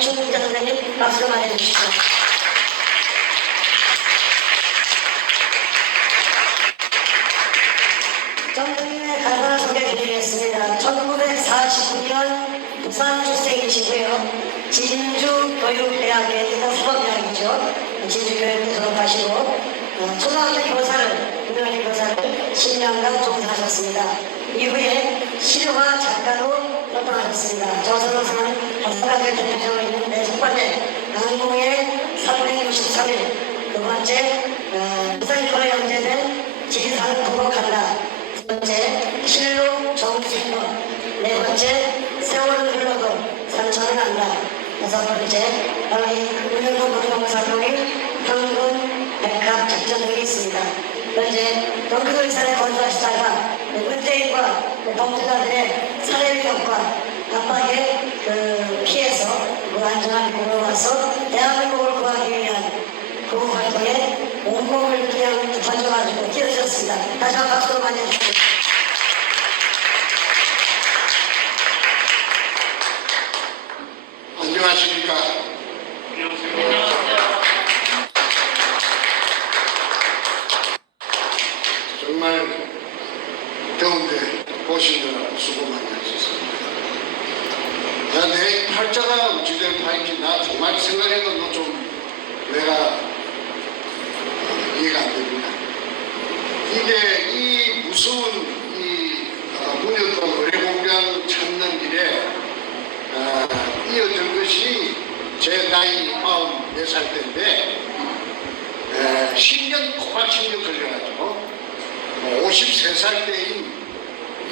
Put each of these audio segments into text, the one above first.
강충 기자 선생님 박수로 맞이해주십시오. 정부님의 간단한 소개드리겠습니다. 1949년 부산 출생이시고요. 진주교육대학에 있는 사법대학이죠. 진주교육대 졸업하시고 초등학교 교사를, 고등학교 교사를 10년간 종사하셨습니다. 이후에 실화 작가로 활동하셨습니다. 저서로서는 한국학교 대표적으로 있는 첫 번째 강공의 363일, 두 번째 부산교로 연재된 지리산을 극복한다, 두 번째 실록 정신론, 네 번째 세월은 흘러도 산천은 안다, 여섯 번째 바로 이 운영도 노동사동의 평균 백합 작전 등이 있습니다. 현재 동크도 산에 건조하시다가 문재인과 범죄자들의 살해 위협과 압박에 피해서 안전한 곳으로 와서 대한민국을 구하기 위한 구호 활동에 온몸을 그냥 던져가지고 뛰어주셨습니다. 다시 한번 박수로 맞이해주십시오. 안녕하십니까. 정말 더운데 오시느라 수고 많이 하셨습니다. 내 팔자가 어찌된 파인지 나 정말 생각해도 좀 내가 이해가 안 됩니다. 이게 이 무서운 문현동 의뢰공장 찾는 길에 이어들 것이 제 나이 44살 때인데 10년 고박 10년 걸려가지고 53살 때인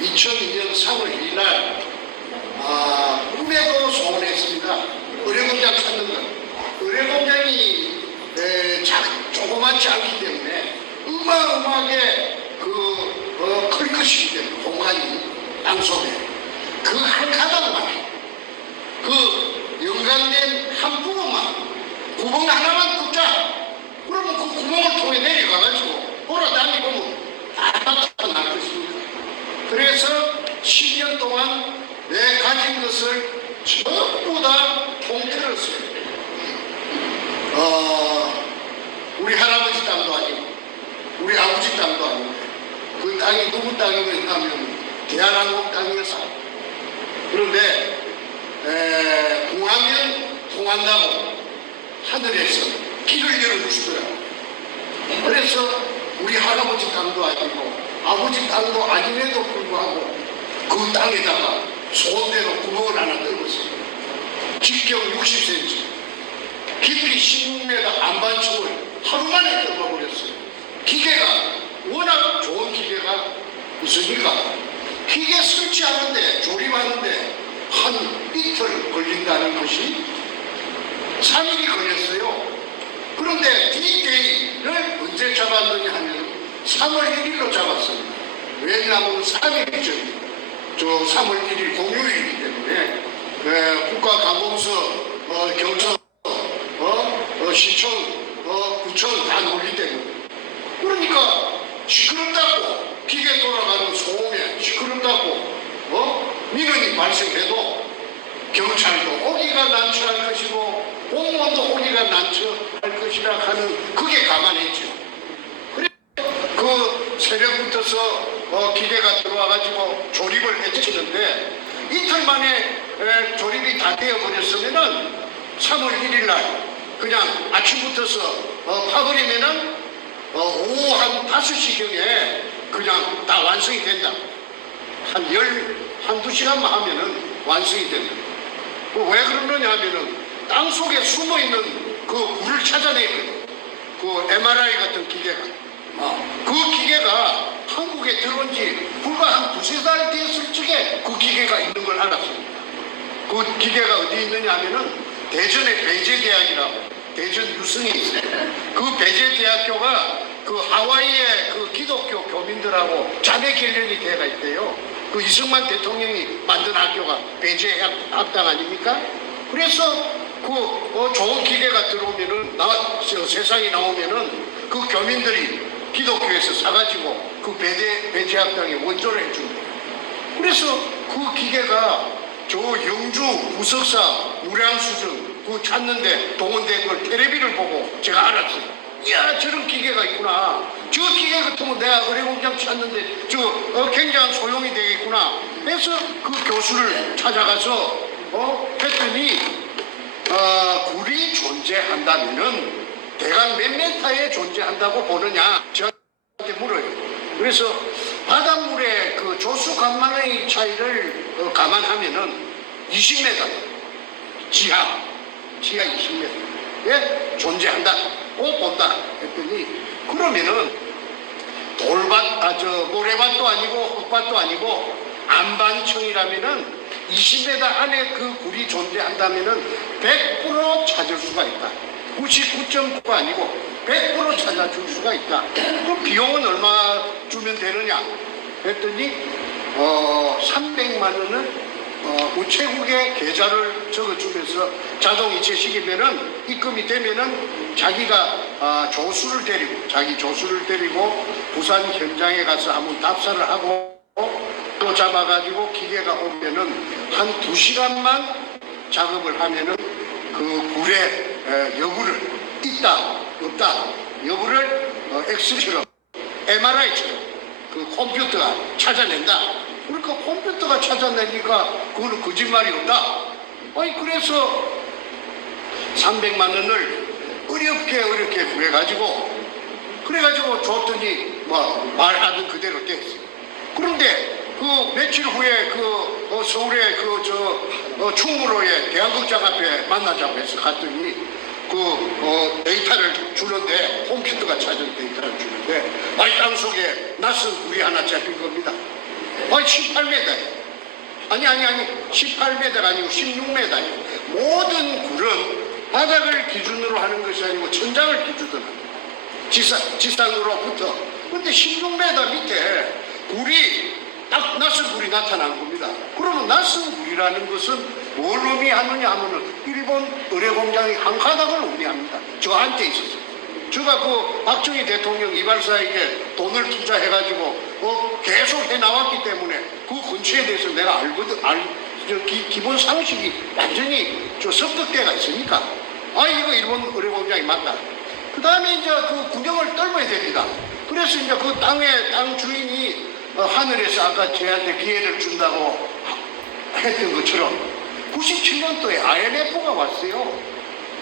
2002년 3월 2일 날 꿈에도 소원했습니다. 의뢰공장 찾는 것. 의뢰공장이 조그맣지 않기 때문에 어마어마하게 클 것이기 때문에 공간이 땅속에 그 한 가닥만 연관된 한 부분만 구멍 하나만 뚫자. 그러면 그 구멍을 통해 내려가가지고 돌아다니고 다 나타날 것입니다. 그래서 10년 동안 내 가진 것을 전부 다 통틀었어요. 우리 할아버지 땅도 아니고 우리 아버지 땅도 아니고 그 땅이 누구 땅이냐 하면 대한민국 땅이었어. 그런데 공하면 통한다고 하늘에서 길을 열어주시더라고요. 그래서 우리 할아버지 땅도 아니고 아버지 땅도 아님에도 불구하고 그 땅에다가 소대로 구멍을 하나 뚫었어요. 직경 60cm, 깊이 16m 안반축을 하루 만에 뚫어버렸어요. 기계가 워낙 좋은 기계가 있으니까 기계 설치하는데 조립하는데 한 이틀 걸린다는 것이 3일이 걸렸어요. 그런데 D-Day를 언제 잡았느냐 하면 3월 1일로 잡았습니다. 왜냐하면 3일이 저 3월 1일 공휴일이기 때문에 국가관공서, 경찰, 시청, 구청 다 놀기 때문에. 그러니까 시끄럽다고 기계 돌아가는 소음에 시끄럽다고 민원이 발생해도 경찰도 오기가 난처할 것이고 공무원도 오기가 난처할 것이라 하는 그게 감안했죠. 그래서 그 새벽부터서 기계가 들어와가지고 조립을 해치는데 이틀 만에 조립이 다 되어버렸으면은 3월 1일 날 그냥 아침부터서 파버리면은 오후 한 5시경에 그냥 다 완성이 된다. 한두 시간만 하면은 완성이 된다. 왜 그러느냐 하면은 땅 속에 숨어 있는 그 물을 찾아내거든. 그 MRI 같은 기계가. 그 기계가 한국에 들어온 지 불과 한 두세 달 됐을 적에 그 기계가 있는 걸 알았습니다. 그 기계가 어디 있느냐 하면은 대전의 배재대학이라고 대전 유성이 있어요. 그 배재대학교가 그 하와이의 그 기독교 교민들하고 자매 결연이 돼가 있대요. 그 이승만 대통령이 만든 학교가 배재학당 아닙니까? 그래서 그 좋은 기계가 들어오면은 세상에 나오면은 그 교민들이 기독교에서 사가지고 그 배재학당에 원조를 해준대요. 그래서 그 기계가 저 영주 무석사 무량수정 그 찾는데 동원된 걸 텔레비를 보고 제가 알았어요. 이야, 저런 기계가 있구나. 저 기계 같으면 내가 의뢰공장 찾는데 굉장한 소용이 되겠구나. 그래서 그 교수를 찾아가서 했더니 굴이 존재한다면은 대강 몇 메타에 존재한다고 보느냐 저한테 물어요. 그래서 바닷물의 그 조수 간만의 차이를 감안하면은 20m 지하 20m에 존재한다고 본다 했더니, 그러면은 모래밭도 아니고 흙밭도 아니고 안반청이라면은 20m 안에 그 굴이 존재한다면은 100% 찾을 수가 있다. 99.9가 아니고 100% 찾아줄 수가 있다. 그럼 비용은 얼마 주면 되느냐 했더니 300만 원을 우체국에 계좌를 적어주면서 자동 이체시키면은 입금이 되면은 자기가 자기 조수를 데리고 부산 현장에 가서 한번 답사를 하고 또 잡아가지고 기계가 오면은 한 2시간만 작업을 하면은 그 굴의 여부를 있다 없다 여부를 엑스처럼 MRI처럼 그 컴퓨터가 찾아낸다. 그러니까 컴퓨터가 찾아내니까 그거는 거짓말이 없다. 그래서 300만 원을 어렵게 구해가지고 그래가지고 줬더니 말하던 그대로 됐어요. 그런데 그 며칠 후에 서울의 충무로의 대한극장 앞에 만나자고 해서 갔더니 데이터를 주는데, 컴퓨터가 찾은 데이터를 주는데 땅속에 낯선 굴이 하나 잡힌 겁니다. 18m예요. 아니 18m가 아니고 16m예요. 모든 굴은 바닥을 기준으로 하는 것이 아니고 천장을 기준으로 하는 거예요. 지상으로부터. 근데 16m 밑에 낯선 굴이 나타난 겁니다. 그러면 낯선 굴이라는 것은 뭘 의미하느냐 하면은 일본 의뢰공장이 한 가닥을 의미합니다. 저한테 있었어요. 제가 박정희 대통령 이발사에게 돈을 투자해가지고 계속 해나왔기 때문에 그 근처에 대해서 내가 기본 상식이 완전히 습득대가 있으니까 이거 일본 의뢰공장이 맞다. 그 다음에 이제 그 구경을 떨어야 됩니다. 그래서 이제 그 땅 주인이 하늘에서 아까 저한테 기회를 준다고 했던 것처럼 97년도에 IMF가 왔어요.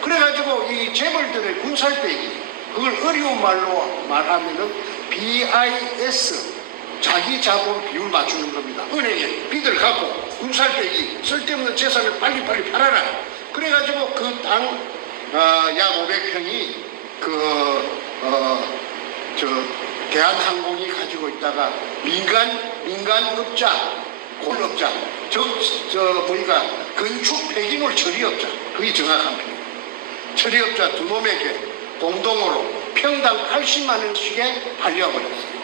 그래가지고 이 재벌들의 군살빼기, 그걸 어려운 말로 말하면은 BIS, 자기 자본 비율 맞추는 겁니다. 은행에 빚을 갖고 군살빼기, 쓸데없는 재산을 빨리빨리 팔아라. 그래가지고 그 땅 약 500평이 대한항공이 가지고 있다가 민간업자, 골업자, 건축 폐기물 처리업자, 그게 정확한 표현. 처리업자 두 놈에게 공동으로 평당 80만 원씩에 팔려버렸어요.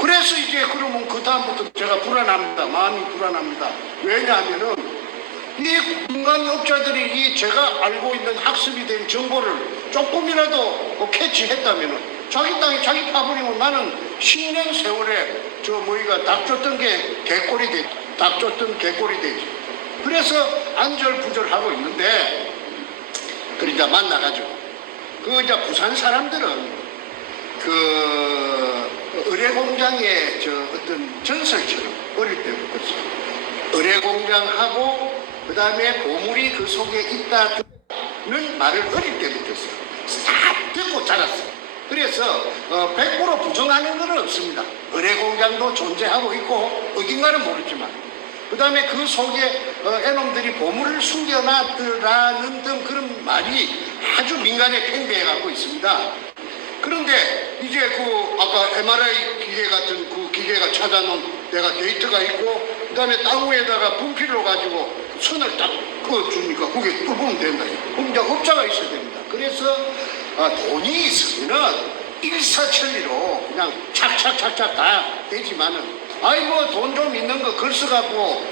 그래서 이제 그러면 그 다음부터 제가 불안합니다. 마음이 불안합니다. 왜냐하면은 이 민간업자들이 제가 알고 있는 학습이 된 정보를 조금이라도 캐치했다면은 자기 땅에 자기 파버리면 나는 10년 세월에 닭 쫓던 게 개꼴이 되지. 닭 쫓던 개꼴이 되지. 그래서 안절부절하고 있는데, 그러니까 만나가지고 이제 부산 사람들은 의뢰공장의 어떤 전설처럼 어릴 때부터 의뢰공장하고 그 다음에 보물이 그 속에 있다는 말을 어릴 때부터 했어요. 다 듣고 자랐어요. 그래서 100% 부정하는 건 없습니다. 의뢰공장도 존재하고 있고 어딘가는 모르지만, 그 다음에 그 속에 애놈들이 보물을 숨겨놨더라는 등 그런 말이 아주 민간에 팽배해 갖고 있습니다. 그런데 이제 아까 MRI 기계 같은 그 기계가 찾아놓은 데가 데이터가 있고, 그 다음에 땅 위에다가 분필로 가지고 선을 딱 그어주니까 그게 뚫으면 된다. 그럼 이제 업자가 있어야 됩니다. 그래서 돈이 있으면은 일사천리로 그냥 착착착착 다 되지만은, 돈 좀 있는 거 걸써갖고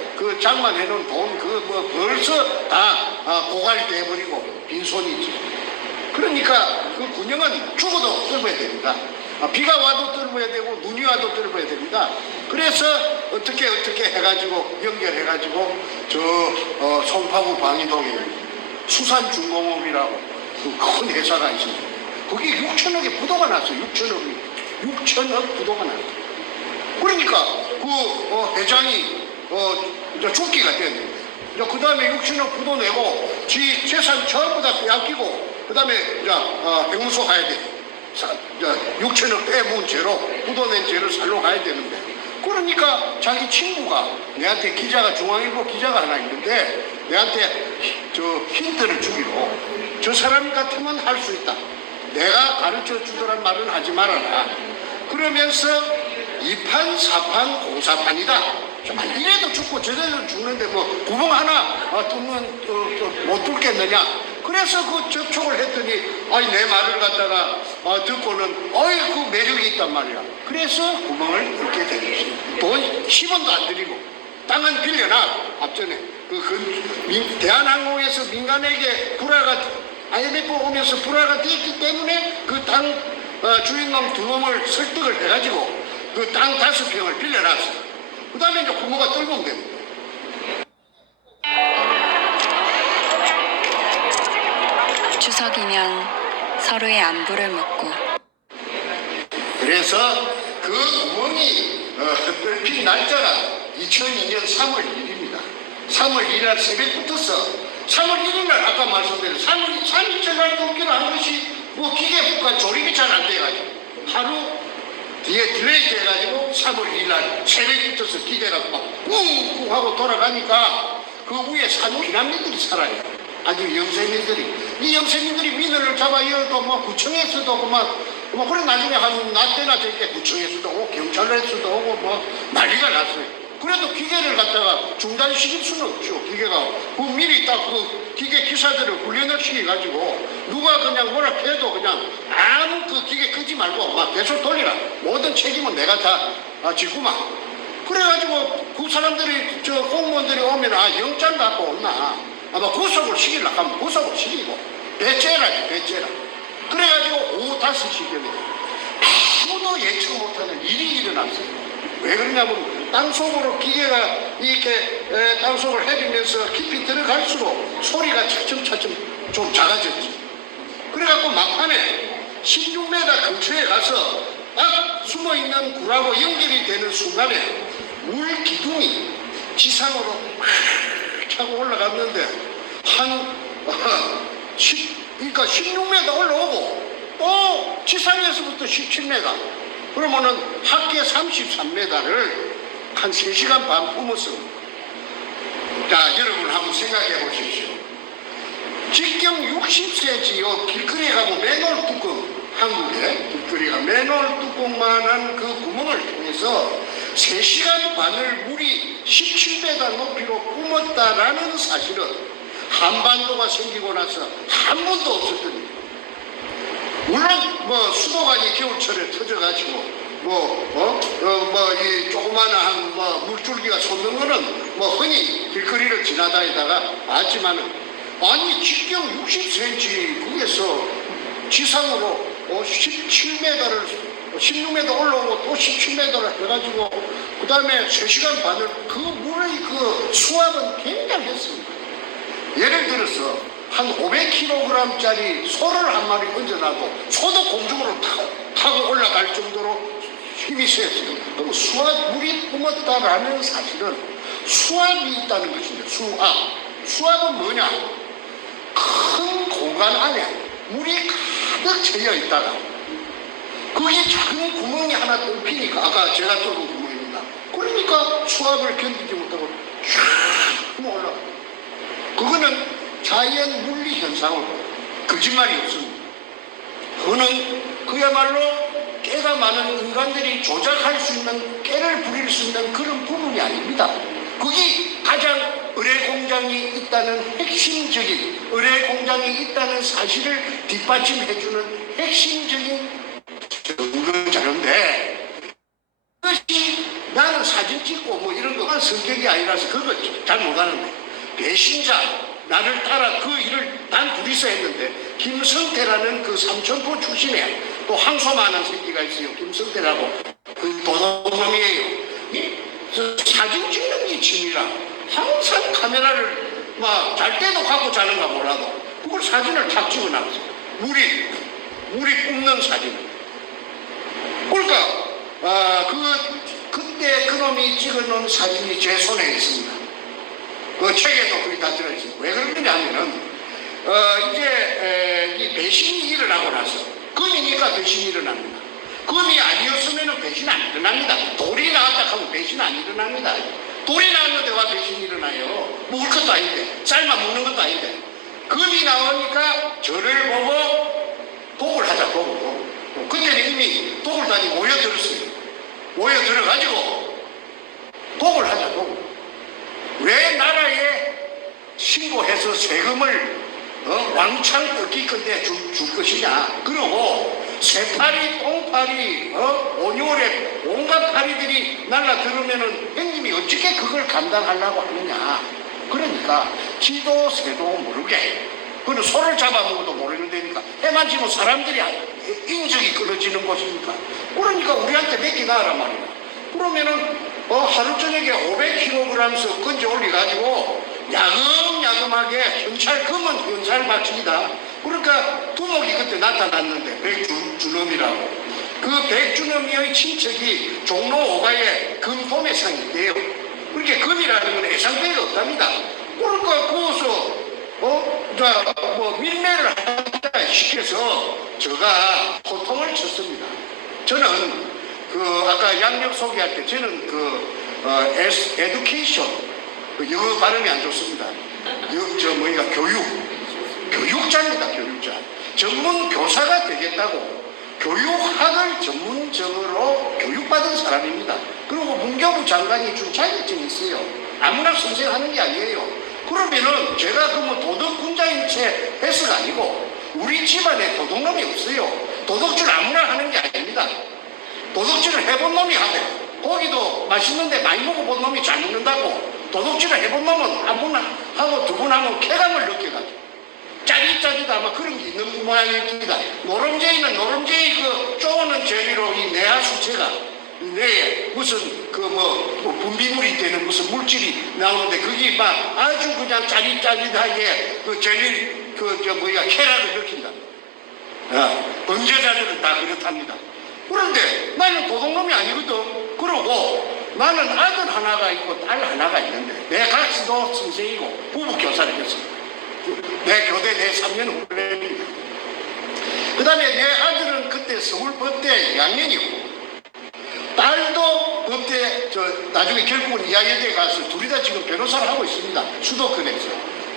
장만해놓은 돈 벌써 다 고갈돼 버리고 빈손이지. 그러니까 그 군영은 죽어도 뚫어야 됩니다. 비가 와도 뚫어야 되고 눈이 와도 뚫어야 됩니다. 그래서 어떻게 해가지고 연결해가지고 송파구 방이동에 수산중공업이라고 그 큰 회사가 있습니다. 거기에 6천억의 부도가 났어요. 6천억 부도가 났어요. 그러니까 그 회장이 이제 죽기가 됐는데 그 다음에 6천억 부도 내고 지 재산 전부 다 빼앗기고 그 다음에 백무소 가야 돼. 6천억 빼문 죄로 부도 낸 죄를 살로 가야 되는데 그러니까 자기 친구가 내한테 기자가 중앙일보 기자가 하나 있는데 내한테 힌트를 주기로 저 사람 같으면 할 수 있다. 내가 가르쳐 주더란 말은 하지 말아라. 그러면서 2판, 4판, 공사판이다. 이래도 죽고 저래도 죽는데 뭐 구멍 하나 뚫으면 못 뚫겠느냐. 그래서 그 접촉을 했더니 아니 내 말을 갖다가 듣고는 어이 그 매력이 있단 말이야. 그래서 구멍을 뚫게 된 것이다. 돈 10원도 안 들이고 땅은 빌려놔. 앞전에 대한항공에서 민간에게 불화가 IMF 오면서 불화가 됐기 때문에 그 땅 주인놈 두 놈을 설득을 해가지고 그 땅 5평을 빌려놨어. 그 다음에 이제 구멍가 뚫으면 됩니다. 추석이면 서로의 안부를 묻고 그래서 그 구멍이 뚫힌 날짜가 2002년 3월 1일입니다. 3월 1일 날 새벽부터서 3월 1일 날 아까 말씀드린 3일째 날 뚫기로 한 것이 뭐 기계가 조립이 잘 안 돼가지고 하루 뒤에 딜레이 돼가지고 3월 2일 날 새벽부터서 기계가 막 쿵쿵 하고 돌아가니까 그 위에 산 피난민들이 살아요. 아주 영세민들이. 이 영세민들이 민원을 잡아 이어도 뭐 구청에서도 뭐 그래 나중에 한 낮때나 되게 구청에서도 오고 경찰에서도 오고 뭐 난리가 났어요. 그래도 기계를 갖다가 중단시킬 수는 없죠. 기계가 그 미리 딱 그 기계 기사들을 훈련을 시켜가지고 누가 그냥 뭐라 해도 그냥 아무 그 기계 끄지 말고 막 계속 돌리라. 모든 책임은 내가 다 지구만. 그래가지고 그 사람들이 공무원들이 오면 영장 갖고 온나 아마 구속을 시키려고 하면 구속을 시키고 배째라지 배째라. 그래가지고 오후 5시경에 아무도 예측 못하는 일이 일어났어요. 왜 그러냐면 땅속으로 기계가 이렇게 땅속을 헤비면서 깊이 들어갈수록 소리가 차츰차츰 좀 작아졌지. 그래갖고 막판에 16m 근처에 가서 딱 숨어있는 굴하고 연결이 되는 순간에 물 기둥이 지상으로 막 차고 올라갔는데 그러니까 16m 올라오고 또 지상에서부터 17m 그러면은 합계 33m를 한 3시간 반 품었습니다. 자, 여러분 한번 생각해 보십시오. 직경 60cm요 길거리에 가면 맨홀 뚜껑 한국에 길거리가 맨홀 뚜껑만한 그 구멍을 통해서 3시간 반을 물이 17m 높이로 뿜었다라는 사실은 한반도가 생기고 나서 한 번도 없었던 일이에요. 물론 뭐 수도관이 겨울철에 터져가지고 이 조그마한 물줄기가 솟는 거는 뭐 흔히 길거리를 지나다니다가 봤지만은 아니 직경 60cm 그게서 지상으로 17m를 16m 올라오고 또 17m를 해가지고 그 다음에 3시간 반을 그 물의 그 수압은 굉장했습니다. 예를 들어서 한 500kg짜리 소를 한 마리 얹어놔도 소도 공중으로 타고 올라갈 정도로 힘이 셌어요. 그럼 물이 뿜었다라는 사실은 수압이 있다는 것입니다. 수압은 뭐냐? 큰 공간 안에 물이 가득 채여 있다가 거기 작은 구멍이 하나 뚫히니까 아까 제가 뚫은 구멍입니다. 그러니까 수압을 견디지 못하고 쫙 올라가. 그거는 자연 물리 현상으로 거짓말이 없습니다. 그거는 그야말로 깨가 많은 인간들이 조작할 수 있는 깨를 부릴 수 있는 그런 부분이 아닙니다. 거기 가장 의뢰 공장이 있다는 핵심적인 의뢰 공장이 있다는 사실을 뒷받침해주는 핵심적인 증거 자료인데 그것이 나는 사진 찍고 뭐 이런 거만 성격이 아니라서 그거 잘 못하는데 배신자 나를 따라 그 일을 단 둘이서 했는데 김성태라는 그 삼천포 출신에 또 항소만한 새끼가 있어요. 김성태라고 그 도둑놈이에요. 사진 찍는 게 취미라 항상 카메라를 막 잘 때도 갖고 자는가 몰라도 그걸 사진을 탁 찍어놨어요. 물이 뿜는 사진. 그러니까 그때 그놈이 찍어놓은 사진이 제 손에 있습니다. 그 책에도 거기 다 들어있어요. 왜 그러느냐 하면은 이제 이 배신이 일어나고 나서 금이니까 배신이 일어납니다. 금이 아니었으면 배신 안 일어납니다. 돌이 나왔다 하면 배신 안 일어납니다. 돌이 나왔는데 와 배신이 일어나요? 먹을 것도 아닌데, 삶아 먹는 것도 아닌데. 금이 나오니까 저를 보고 독을 하자, 독을. 그때는 이미 독을단이 모여들었어요. 모여들어가지고 독을 하자, 독을. 왜 나라에 신고해서 세금을 왕창 뜯기 건데 줄 것이냐. 그러고 새파리, 똥파리, 온유월에 온갖 파리들이 날라들으면은 형님이 어떻게 그걸 감당하려고 하느냐. 그러니까 지도 새도 모르게 그는 소를 잡아먹어도 모르는 데니까 해만 지면 사람들이 인적이 끊어지는 곳이니까 그러니까 우리한테 맡기나란 말이야. 그러면은 하루 저녁에 500kg씩 건져 올려가지고 야금야금하게 경찰금은 경찰 박치기다. 그러니까 두목이 그때 나타났는데 백준엄이라고. 그 백준엄이의 친척이 종로 5가에 금도매상인데요. 그렇게 금이라는 건 애상대가 없답니다. 그러니까 거기서 밀매를 하다 시켜서 제가 호통을 쳤습니다. 저는 아까 양력 소개할 때 저는 에듀케이션 영어 발음이 안 좋습니다. 교육자입니다. 교육자. 전문 교사가 되겠다고 교육학을 전문적으로 교육받은 사람입니다. 그리고 문교부 장관이 준 자격증이 있어요. 아무나 선생하는 게 아니에요. 그러면은 제가 도덕군자인 채 해서가 아니고 우리 집안에 도둑놈이 없어요. 도둑질 아무나 하는 게 아닙니다. 도둑질을 해본 놈이 하고 고기도 맛있는데 많이 먹어본 놈이 잘 먹는다고 도둑질을 해본 놈은 한 분 하고 두 분 하면 쾌감을 느껴가지고 짜릿짜릿 아마 그런 게 있는 모양입니다. 노름제이는 노름제이 쪼는 재미로 이 내하수체가 뇌에 무슨 분비물이 되는 무슨 물질이 나오는데 그게 막 아주 그냥 짜릿짜릿하게 쾌락을 느낀다. 범죄자들은 다 그렇답니다. 그런데 나는 도둑놈이 아니거든. 그러고 나는 아들 하나가 있고 딸 하나가 있는데 내 가치도 선생이고 부부 교사를 했습니다. 내 교대 내 3년 후배입니다. 그 다음에 내 아들은 그때 서울법대 2학년이고 딸도 법대 나중에 결국은 이화여대에 가서 둘이 다 지금 변호사를 하고 있습니다. 수도권에서.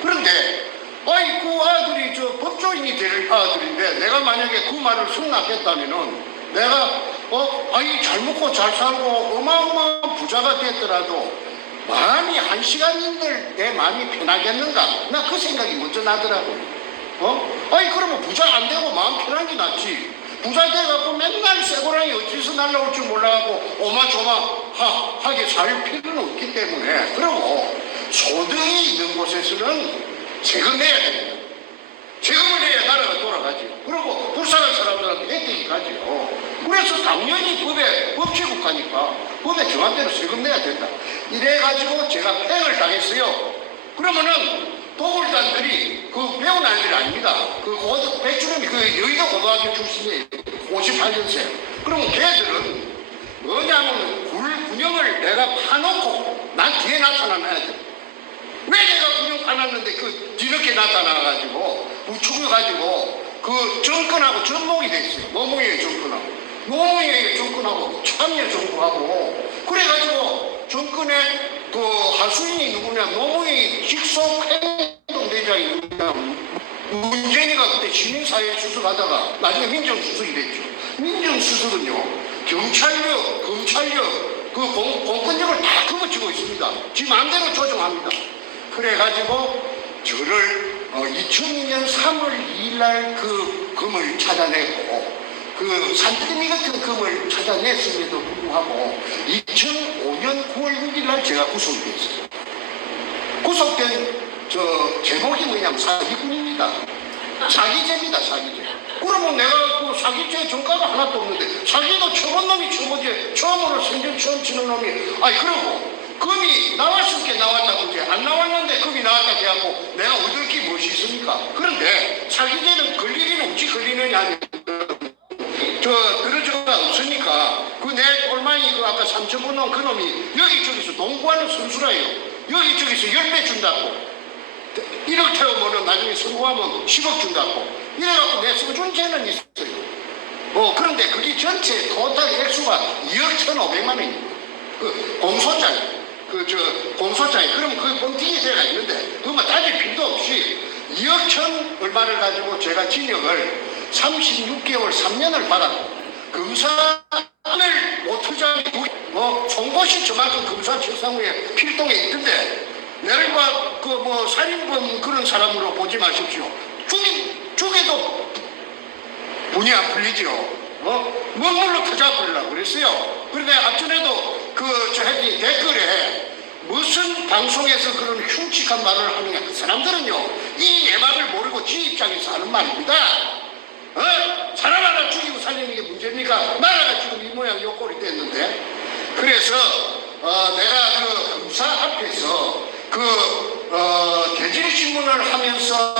그런데 그 아들이 법조인이 될 아들인데 내가 만약에 그 말을 승낙했다면은 내가 잘 먹고 잘 살고 어마어마한 부자가 됐더라도 마음이 한 시간인들 내 마음이 편하겠는가? 나 그 생각이 먼저 나더라고요. 그러면 부자 안 되고 마음 편한 게 낫지. 부자 돼갖고 맨날 쇠고랑이 어디서 날라올 줄 몰라갖고 오마조마하게 살 필요는 없기 때문에 그리고 소득이 있는 곳에서는 세금 내야 됩니다. 세금을 내야 나라가 돌아가죠. 그리고 불쌍한 사람들한테 혜택이 가죠. 그래서 당연히 법치국가니까 법에 정한 대로 세금 내야 된다. 이래가지고 제가 팽을 당했어요. 그러면은 도굴단들이 배운 아이들이 아닙니다. 백준엄이 여의도 고등학교 출신이에요. 58년생. 그러면 걔들은 뭐냐면 군형을 내가 파놓고 난 뒤에 나타나야 돼. 왜 내가 군형 파놨는데 뒤늦게 나타나가지고 부추겨가지고 정권하고 전목이 됐어요. 노무현의 정권하고. 노무현의 정권하고 참여 정부하고 그래가지고 정권에 하수인이 누구냐 노무현이 직속 행동대장이 누구냐 문재인이가 그때 시민사회 수석하다가 나중에 민정수석이 됐죠. 민정수석은요 경찰력 검찰력 공권력을 다 그거치고 있습니다. 지 마음대로 조정합니다. 그래가지고 저를 2002년 3월 2일 날 금을 찾아내고 산더미 같은 금을 찾아냈음에도 불구하고 2005년 9월 6일 날 제가 구속이 됐어요. 구속된 제목이 뭐냐면 사기꾼입니다. 사기죄입니다. 사기죄. 그러면 내가 사기죄 전과가 하나도 없는데 사기도 처음 놈이 처음으로 생전 처음 치는 놈이 그러고 금이 나왔을 게 나왔다 그제 안 나왔는데 금이 나왔다 해갖고 내가 얻을 게 무엇이 있습니까? 그런데 사기제는 걸릴 일은 어찌 걸리느냐 하면 들어줘가 없으니까 그 내 꼴마니 그 아까 3,000원 나온 그놈이 여기저기서 농구하는 선수라요. 여기저기서 10배 준다고 1억 태우면은 나중에 성공하면 10억 준다고 이래갖고 내 써준 죄는 있어요. 그런데 그게 전체 토탈 액수가 2억 1,500만 원입니다. 그 공소장이 공소장이 그러면 그 뻥튀기 돼가 있는데 그것만 따질 필요도 없이 2억 1천 얼마를 가지고 제가 징역을 36개월 3년을 받았고 검사를 못 투자하게 총고시 저만큼 검사 최상우에 필동에 있던데 내가 그 살인범 그런 사람으로 보지 마십시오. 죽여도 분이 안 풀리죠. 뭔물로 투자 풀리려고 그랬어요. 그런데 앞전에도 저기 댓글에 무슨 방송에서 그런 흉측한 말을 하느냐. 그 사람들은요, 이 예방을 모르고 지 입장에서 하는 말입니다. 사람 하나 죽이고 살리는 게 문제입니까? 나라가 지금 이 모양 요 꼴이 됐는데. 그래서 내가 그 검사 앞에서 대질신문을 하면서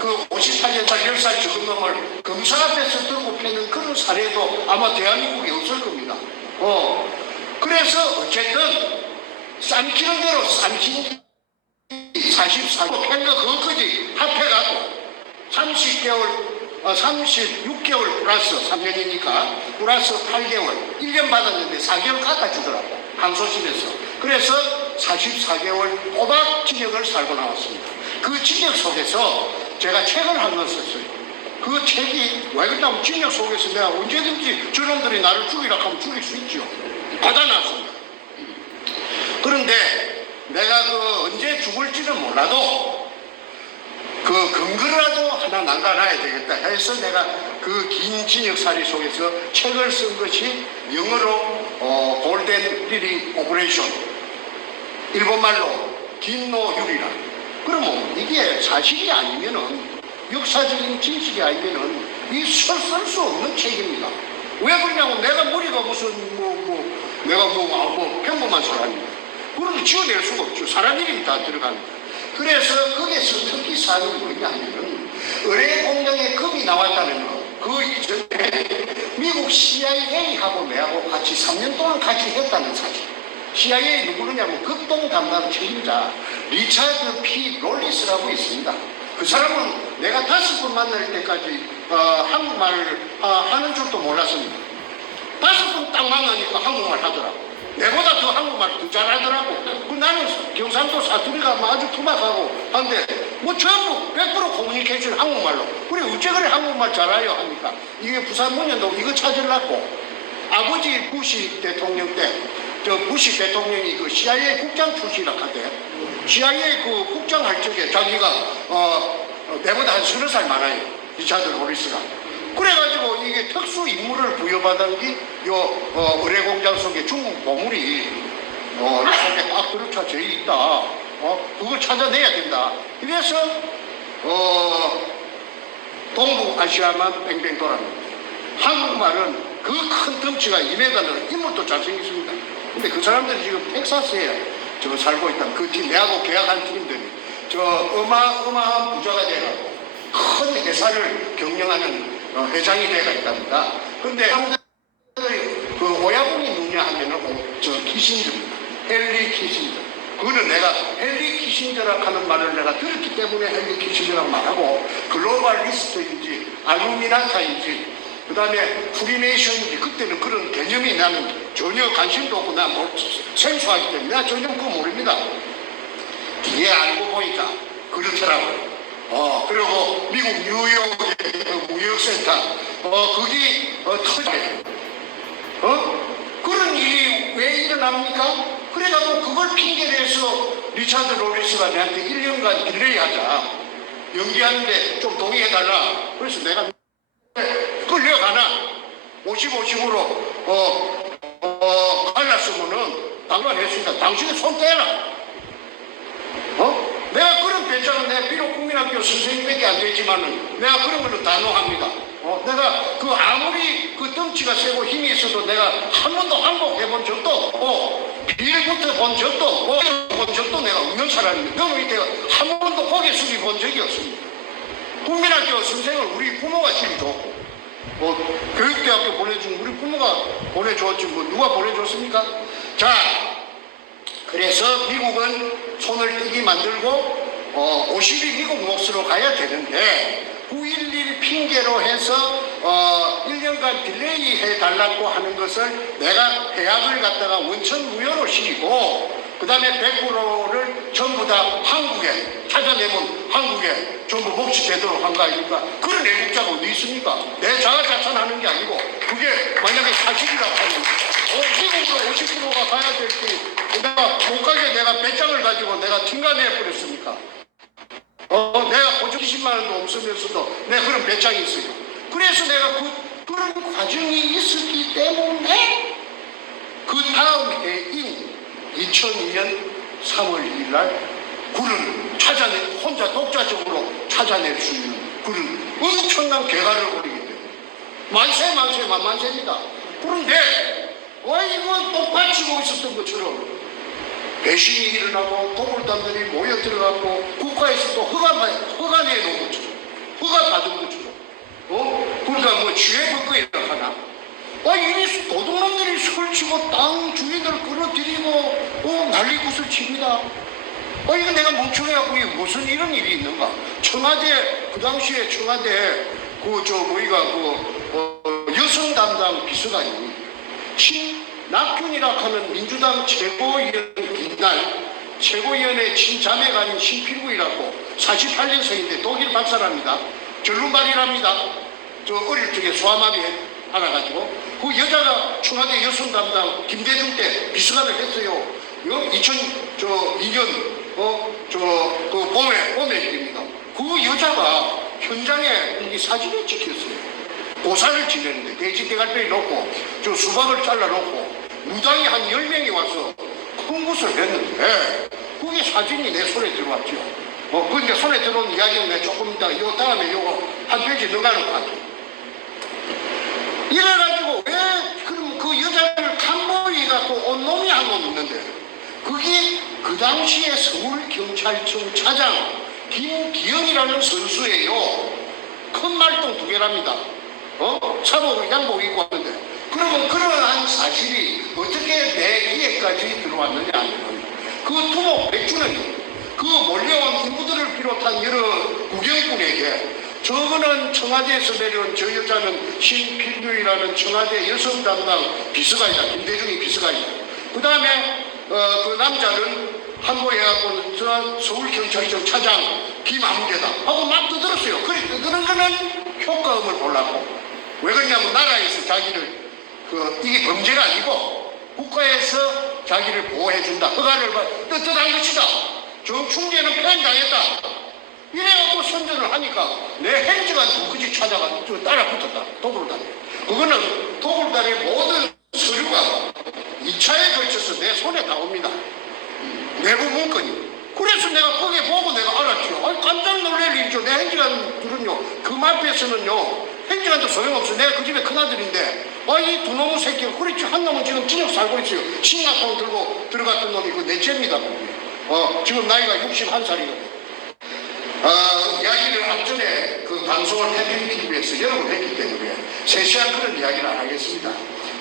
그 58년짜리 10살 적은 놈을 검사 앞에서 들고 패는 그런 사례도 아마 대한민국에 없을 겁니다. 그래서 어쨌든 삼키는 대로 삼킨 44년 팬거 그것까지 합해가고 36개월 플러스 3년이니까 플러스 8개월 1년 받았는데 4개월 깎아주더라고 항소심에서. 그래서 44개월 꼬박 징역을 살고 나왔습니다. 그 징역 속에서 제가 책을 한 권 썼어요. 그 책이 왜 그러냐면 징역 속에서 내가 언제든지 저놈들이 나를 죽이라 하면 죽일 수 있죠. 받아놨습니다. 그런데 내가 언제 죽을지는 몰라도 근거라도 하나 남겨놔야 되겠다 해서 내가 그 긴 징역살이 속에서 책을 쓴 것이 영어로 골든 리링 오퍼레이션, 일본말로 긴노유리라. 그러면 이게 사실이 아니면은 역사적인 진실이 아니면은 쓸 수 없는 책입니다. 왜 그러냐고 내가 머리가 무슨 내가 평범한 사람입니다. 그런 지어낼 수가 없죠. 사람 이름이 다 들어갑니다. 그래서 거기에서 특히 사안이 뭐냐면은 의뢰 공장에 금이 나왔다는 거. 그 이전에 미국 CIA하고 내하고 같이 3년 동안 같이 했다는 사실. CIA 누구느냐면 극동 담당 책임자 리차드 P. 롤리스라고 있습니다. 그 사람은 내가 5번 만날 때까지 한국말 하는 줄도 몰랐습니다. 5번 딱 만나니까 한국말 하더라고. 내보다 더 한국말 더 잘하더라고. 나는 경상도 사투리가 아주 투박하고 한데 전부 100% 커뮤니케이션 한국말로. 그래 어째 그래 한국말 잘해요 하니까 이게 부산 문현동 이거 찾으려고 아버지 부시 대통령 때 부시 대통령이 그 CIA 국장 출신이라 하대. CIA 그 국장 할 적에 자기가 내보다 한 30살 많아요. 리차드 로리스가. 그래가지고 이게 특수 임무를 부여받은 게 의뢰 공장 속에 중국 보물이 이 속에 꽉 들어차져 있다. 그걸 찾아내야 된다. 그래서 동북아시아만 뺑뺑 돌았는데 한국말은 그 큰 덩치가 2m는 인물도 잘생겼습니다. 근데 그 사람들이 지금 텍사스에 살고 있다. 그 팀, 내하고 계약한 팀들이 어마어마한 부자가 돼가지고 큰 회사를 경영하는 회장이 되어 있답니다. 그런데 그 오야분이 누구냐 하면은 키신저입니다. 헨리 키신저. 그거는 내가 헨리 키신저라고 하는 말을 내가 들었기 때문에 헨리 키신저라고 말하고 글로벌리스트인지 알루미나타인지 그 다음에 프리메이션인지 그때는 그런 개념이 나는 전혀 관심도 없고 나 생소하기 때문에 나 전혀 그거 모릅니다. 뒤에 알고 보니까 그렇더라고요. 그리고 미국 뉴욕의 그 무역센터, 거기 터져요. 그런 일이 왜 일어납니까? 그래가지고 그걸 핑계로 해서 리차드 로리스가 내한테 1년간 딜레이 하자. 연기하는데 좀 동의해달라. 그래서 내가 끌려가나? 50-50으로, 갈랐으면은 당관했습니다. 당신이 손 떼라. 내가 그런 배짱은 내가 비록 국민학교 선생님밖에 안 되지만은 내가 그런 걸로 단호합니다. 내가 아무리 그 덩치가 세고 힘이 있어도 내가 한 번도 항복해 본 적도 없고 빌부터 본 적도 없고 본 적도 내가 없는 사람입니다. 그 밑에 한 번도 고개 숙이 본 적이 없습니다. 국민학교 선생을 우리 부모가 제일 좋고 교육대학교 보내준 우리 부모가 보내줬지 뭐 누가 보내줬습니까? 자, 그래서 미국은 손을 뜨기 만들고 50이 미국 몫으로 가야 되는데 9.11 핑계로 해서 1년간 딜레이 해달라고 하는 것을 내가 해약을 갖다가 원천 무효로 시키고 그 다음에 100%를 전부 다 한국에 찾아내면 한국에 전부 복지되도록 한 거 아닙니까? 그런 애국자가 어디 있습니까? 내 자아자찬하는 게 아니고 그게 만약에 사실이라고 하면 미국으로 50%가 가야 될 때 내가 못 가게 내가 배짱을 가지고 내가 튕가내버렸습니까? 내가 보조 20만 원도 없으면서도 내가 그런 배짱이 있어요. 그래서 내가 그런 과정이 있었기 때문에 그 다음 해인 2002년 3월 2일 날 그런 혼자 독자적으로 찾아낼 수 있는 그런 엄청난 개가를 올리기 때문에 만세입니다. 그런데 이건 똑바치고 있었던 것처럼 배신이 일어나고 도굴단들이 모여 들어가고 국가에서 또 허가 내놓은 것처럼 허가 받은 것처럼 그러니까 뭐 지혜 법거이라고 하나 이미 도둑놈들이 설치고 땅 주인을 끌어들이고 난리굿을 칩니다. 이거 내가 멍청해갖고 이게 무슨 이런 일이 있는가? 청와대 그 당시에 청와대 여성 담당 비서관이 신낙균이라고 하는 민주당 최고위원 이날 최고위원회 친자매가 아닌 신필구이라고 48년생인데 독일 박사랍니다. 결론발이랍니다. 저 어릴 적에 소아마비 알아가지고 그 여자가 청와대 여성 담당 김대중 때 비서관을 했어요. 2002년 그 봄에 일입니다. 그 여자가 현장에 이 사진을 찍혔어요. 고사를 지내는데 돼지 대갈배를 놓고 수박을 잘라놓고 무당이 한 10명이 와서 큰 것을 했는데 그게 사진이 내 손에 들어왔죠. 그러니까 손에 들어온 이야기는 내가 조금 이따 요 다음에 요거 한 페이지 넣어놓고 할게요. 이래가지고 왜 그럼 그 여자를 칸보이 갖고 온 놈이 한 놈 있는데 그게 그 당시에 서울경찰청 차장 김기영이라는 선수예요. 큰 말똥 2개랍니다. 사복 양복 입고 왔는데 그러면 그러한 사실이 어떻게 내 귀에까지 들어왔느냐 하면 그 두목 백주는 그 몰려온 인부들을 비롯한 여러 구경꾼에게 저거는 청와대에서 내려온 저 여자는 신필규이라는 청와대 여성 담당 비서관이다. 김대중이 비서관이다. 그 다음에 그 남자는 한보해갖고 서울경찰청 차장 김아무개다 하고 막 떠들었어요. 그래 떠드는 거는 효과음을 보려고. 왜 그러냐면 나라에서 자기를 이게 범죄가 아니고 국가에서 자기를 보호해준다. 허가를 떳떳한 것이다. 정충재는 폐행당했다. 이래갖고 선전을 하니까 내 행정한 누구지 찾아가 따라 붙었다. 도굴단에. 그거는 도굴단의 모든 서류가 2차에 걸쳐서 내 손에 다 옵니다. 내부 문건이. 그래서 내가 거기에 보고 내가 알았죠. 깜짝 놀랄 일이죠. 내 행정관들은요. 그 앞에서는요. 행정관도 소용없어. 내가 그 집에 큰아들인데 이 두 놈의 새끼가 그렇지. 한 놈은 지금 진역 살고 있어요. 신나통 들고 들어갔던 놈이 그 넷째입니다. 지금 나이가 61살이거든요. 이야기를 앞전에 그 방송을 태평TV에서 여러 번 했기 때문에 세세한 그런 이야기를 안 하겠습니다.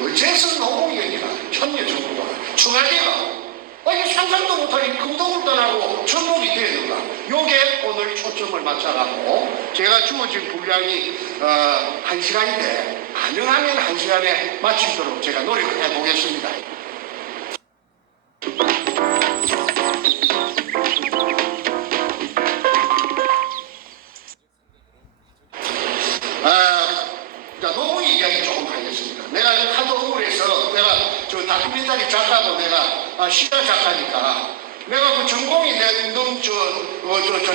어째서 노무현이가 천녀정부가 청와대가 이게 상상도 못하니 금도굴단하고 접목이 되는가. 요게 오늘 초점을 맞춰갖고 제가 주어진 분량이 1시간인데 가능하면 1시간에 마치도록 제가 노력을 해보겠습니다. 노무현 이야기 조금 하겠습니다. 내가 하도 억울해서 내가 저 다큐멘터리 작가고 내가 시가 작가니까 내가 그 전공이 내놈 저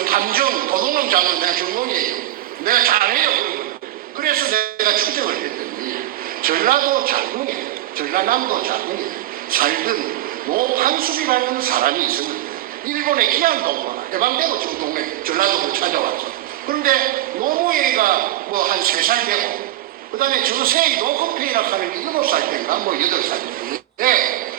탐정 도둑놈 잡는 내가 전공이에요. 내가 잘해요 그런 거. 그래서 내가 추정을 했더니 전라도 장흥에 전라남도 장흥에 살던 노판숙이라는 사람이 있었는데 일본의 기안동포가 해방되고 지금 동네 전라도로 찾아왔어. 그런데 노무현이가 뭐 한 3살 되고 그 다음에 저세이 노건페이라고 하는 게 7살 때인가 뭐 8살 때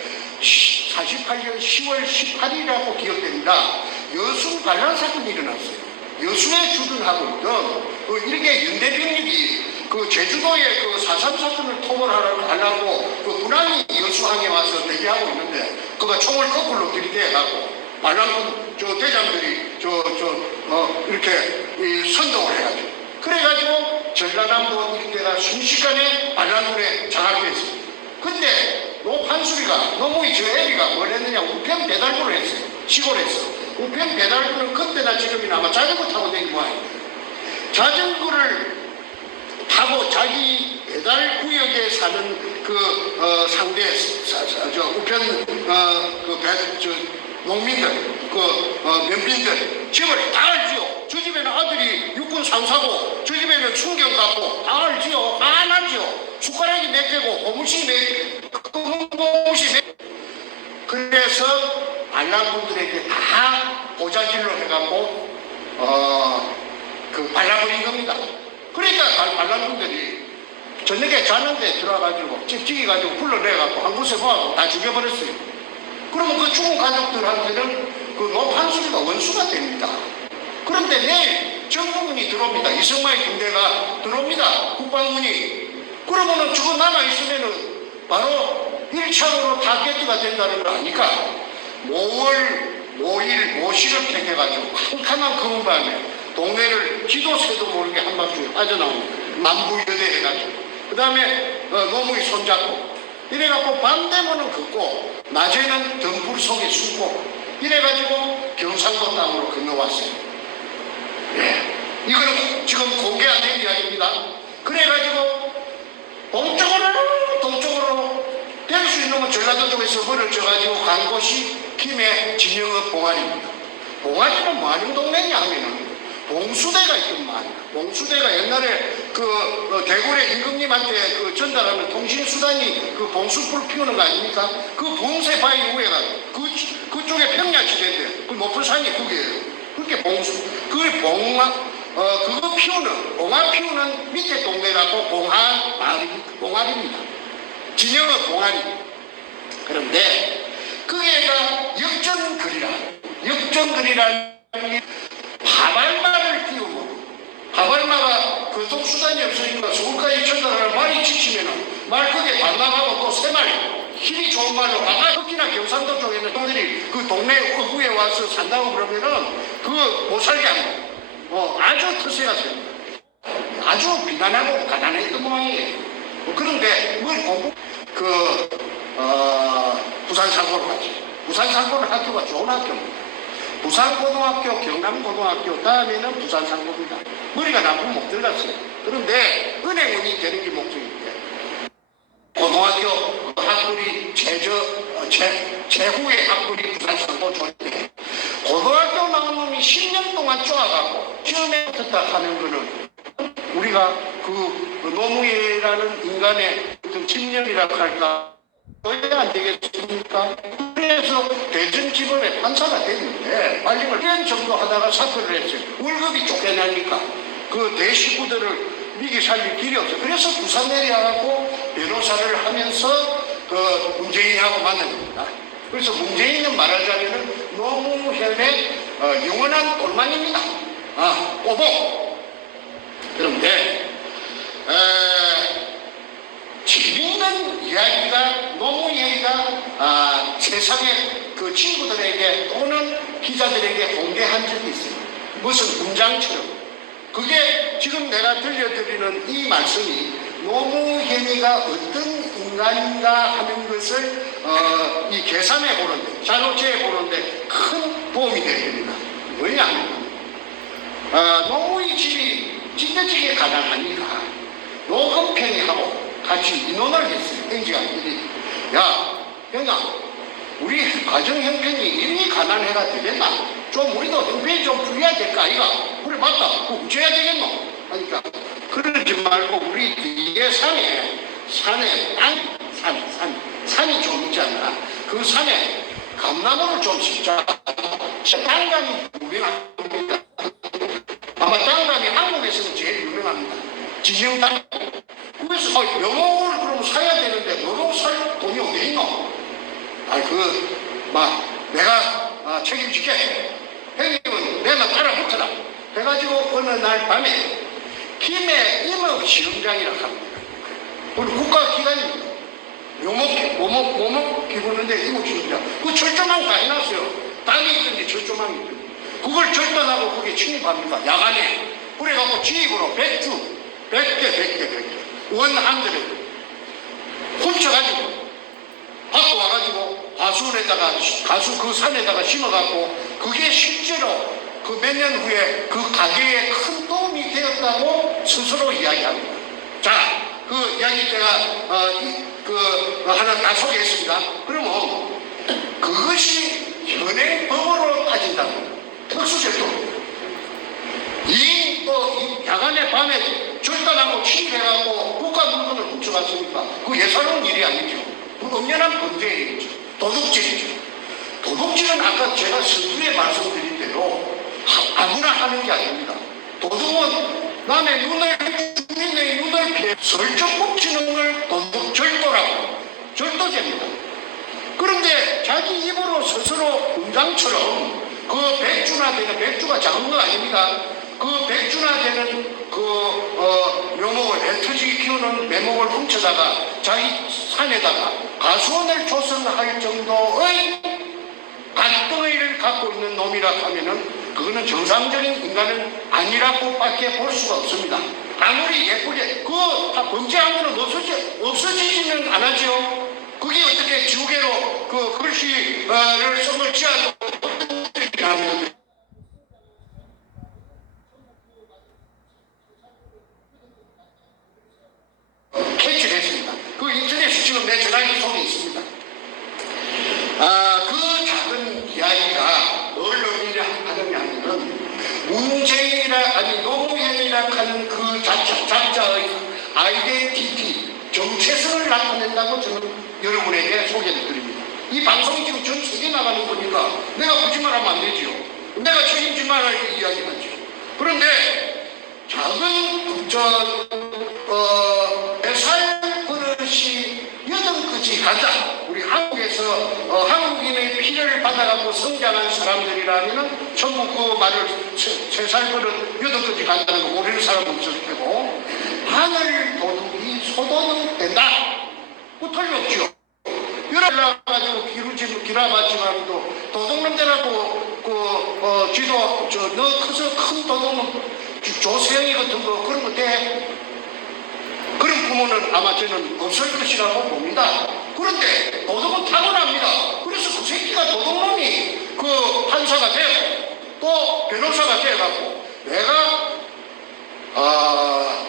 사실 48년 10월 18일이라고 기억됩니다. 여수 반란 사건이 일어났어요. 여수에 주둔하고 있던 그 일개 윤대병력이 그 제주도에 그 4.3 사건을 토벌하려고 그 군함이 여수항에 와서 대기하고 있는데 그가 총을 거꾸로 들이대갖고 반란군 저 대장들이 이렇게 선동을 해가지고 그래가지고 전라남도 일대가 순식간에 반란군에 장악됐습니다. 근데 노판수리가 노무이 저 애비가 뭘 했느냐 우편 배달부를 했어요. 시골에서 우편 배달부는 그때나 지금이나 아마 자전거 타고 다니는 모양이에요. 자전거를 타고 자기 배달 구역에 사는 그 상대 우편 농민들 면빈들 집을 다 알지요. 저 집에는 아들이 육군 상사고 저 집에는 충경 갔고 다 알지요. 다 나지요. 숟가락이 몇 개고 고무신 고무신 그래서 반란군들에게 다 고자질로 해갖고 발라버린 겁니다. 그러니까 반란군들이 저녁에 자는데 들어와가지고 찍어가지고 불러내갖고 한 곳에 모아서 다 죽여버렸어요. 그러면 그 죽은 가족들한테는 그 노판수리가 원수가 됩니다. 그런데 내일 정부군이 들어옵니다. 이승만의 군대가 들어옵니다. 국방군이. 그러면은 저거 남아있으면은 바로 1차로 타겟가 된다는 거 아니까 모시를 택해가지고 캄캄한 검은 밤에 동네를 지도 새도 모르게 한 바퀴 빠져나옵니다. 남부여대 해가지고 그 다음에 노무이 손잡고 이래갖고 밤 되면은 걷고 낮에는 등불 속에 숨고 이래가지고 경상도 땅으로 건너왔어요. 예, 이거는 지금 공개 안 된 이야기입니다. 그래가지고 동쪽으로 될 수 있는 건 전라도 쪽에서 벌을 져가지고 간 곳이 김해 진영읍 봉안입니다. 봉안이는 뭐하는 동네냐 하면은 봉수대가 있던 말이야. 봉수대가 옛날에 그 대구의 임금님한테 그 전달하는 통신수단이 그 봉수불 피우는 거 아닙니까? 그 봉쇄 바위 위에가 그쪽에 평야지대인데 그 높은 산이 그게예요. 그렇게 봉수 그게 그거 피우는 봉화 피우는 밑에 동네라고 봉화입니다. 진영은 봉화리. 그런데 그게가 역전거리라는 파발마를 띄우고 파발마가 교통수단이 없으니까 서울까지 전달하는 말이 지치면은 말 크게 반납하고 또 세 말 힘이 좋은 말로 가가 특히나 경상도 쪽에는 형들이 그 동네 어구에 와서 산다고 그러면은 못 살게 합니다. 아주 터세가 셉니다. 아주 비난하고 가난했던 모양이에요. 그런데 뭘 공부 부산 상고를 가지. 부산 상고는 학교가 좋은 학교입니다. 부산고등학교, 경남고등학교, 다음에는 부산상고입니다. 머리가 나쁘면 못 들어갔어요. 그런데 은행원이 되는 게 목적인데 고등학교 학벌이 제후의 학벌이 부산상고 좋은데 고등학교 나온 놈이 10년 동안 쪼아가고 처음에 붙었다 하는 거는 우리가 그 노무현이라는 인간의 그 집념이라고 할까 왜 안 되겠습니까? 그래서 대전지법에 판사가 됐는데 말림을 1년 정도 하다가 사퇴를 했어요. 월급이 쫓겨나니까 그 대식구들을 미기 살릴 길이 없어요. 그래서 부산 내려가고 변호사를 하면서 그 문재인하고 만난 겁니다. 그래서 문재인은 말하자면은 노무현의 영원한 똘만입니다. 오복. 그런데 재미있는 이야기가 노무현이가 세상의 그 친구들에게 또는 기자들에게 공개한 적이 있어요. 무슨 문장처럼. 그게 지금 내가 들려드리는 이 말씀이 노무현이가 어떤 인간인가 하는 것을 이 계산해 보는데, 자료체해 보는데 큰 도움이 됩니다. 왜냐하면 노무현 집이 찐득찌개 가난하니까 노건평이하고 같이 인원을 했어요. 행지관들이. 야, 형아, 우리 가정 형편이 이미 가난해가 되겠나? 좀 우리도 형편이 좀 풀려야 될까, 아이가? 그래, 맞다. 그거 어째야 되겠노? 하니까, 그러지 말고 우리 뒤에 산이 좀 있잖아. 그 산에 감나무를 좀 심자. 땅감이 유명합니다. 아마 땅감이 한국에서는 제일 유명합니다. 진영땅. 그래서 묘목을 그럼 사야 되는데 묘목 살 돈이 어디 있노? 막 내가 책임질게. 형님은 내만 따라붙어라. 해가지고 어느 날 밤에 김해 임업시험장이라고 합니다. 우리 국가기관입니다. 묘목 기부는데 임업시험장. 그 철조망 다 해놨어요. 땅이 있던데 철조망이 있던데. 그걸 절단하고 거기에 침입합니다. 야간에. 그래갖고 지입으로 100개 원한들을 훔쳐가지고 갖고 와가지고 가수 그 산에다가 심어갖고 그게 실제로 그 몇 년 후에 그 가게에 큰 도움이 되었다고 스스로 이야기합니다. 자, 그 이야기 제가 하나 다 소개했습니다. 그러면 그것이 현행법으로 따진다면 특수제도 이 야간에 밤에 절단하고 침입해가고 국가 물건을 훔쳐갔으니까 그 예사로운 일이 아니죠. 그 엄연한 범죄의 일이죠. 도둑질이죠. 도둑질은 아까 제가 서두에 말씀드린 대로 아무나 하는 게 아닙니다. 도둑은 남의 주민의 눈을 피해 슬쩍 훔치는 걸 도둑 절도죄입니다. 그런데 자기 입으로 스스로 공장처럼 그 백주가 작은 거 아닙니다. 그 백주나 되는 묘목을 애터지 키우는 매목을 훔쳐다가 자기 산에다가 가수원을 조성할 정도의 갈등을 갖고 있는 놈이라 하면은 그거는 정상적인 인간은 아니라고밖에 볼 수가 없습니다. 아무리 예쁘게 다 범죄한 거는 없어지지는 않았죠. 그게 어떻게 지우개로 그 글씨를 손을 쥐어도 캐치를 했습니다. 그 인터넷에 지금 내 전화기 속에 있습니다. 그 작은 이야기가 뭘 의미하느냐면은 노무현이라 하는 그 작자의 아이덴티티, 정체성을 나타낸다고 저는 여러분에게 소개를 드립니다. 이 방송이 지금 전 세계 나가는 거니까 내가 거짓말하면 안 되지요. 내가 책임질 만할 이야기하죠. 그런데 작은 뱃살 버릇이 여든까지 가자. 우리 한국에서 한국인의 피를 받아갖고 성장한 사람들이라면 전부 그 말을 세살 버릇 여든까지 간다는 거 모르는 사람은 없을 테고 하늘 도둑이 소도둑 된다. 그 틀림없죠. 열어가지고 기라봤지만도 도둑놈들하고 쥐도 너 커서 큰 도둑놈 조세영이 같은 거 그런 거 돼. 그런 부모는 아마 저는 없을 것이라고 봅니다. 그런데 도둑은 타고납니다. 그래서 그 새끼가 도둑놈이 그 판사가 되고 또 변호사가 돼갖고 내가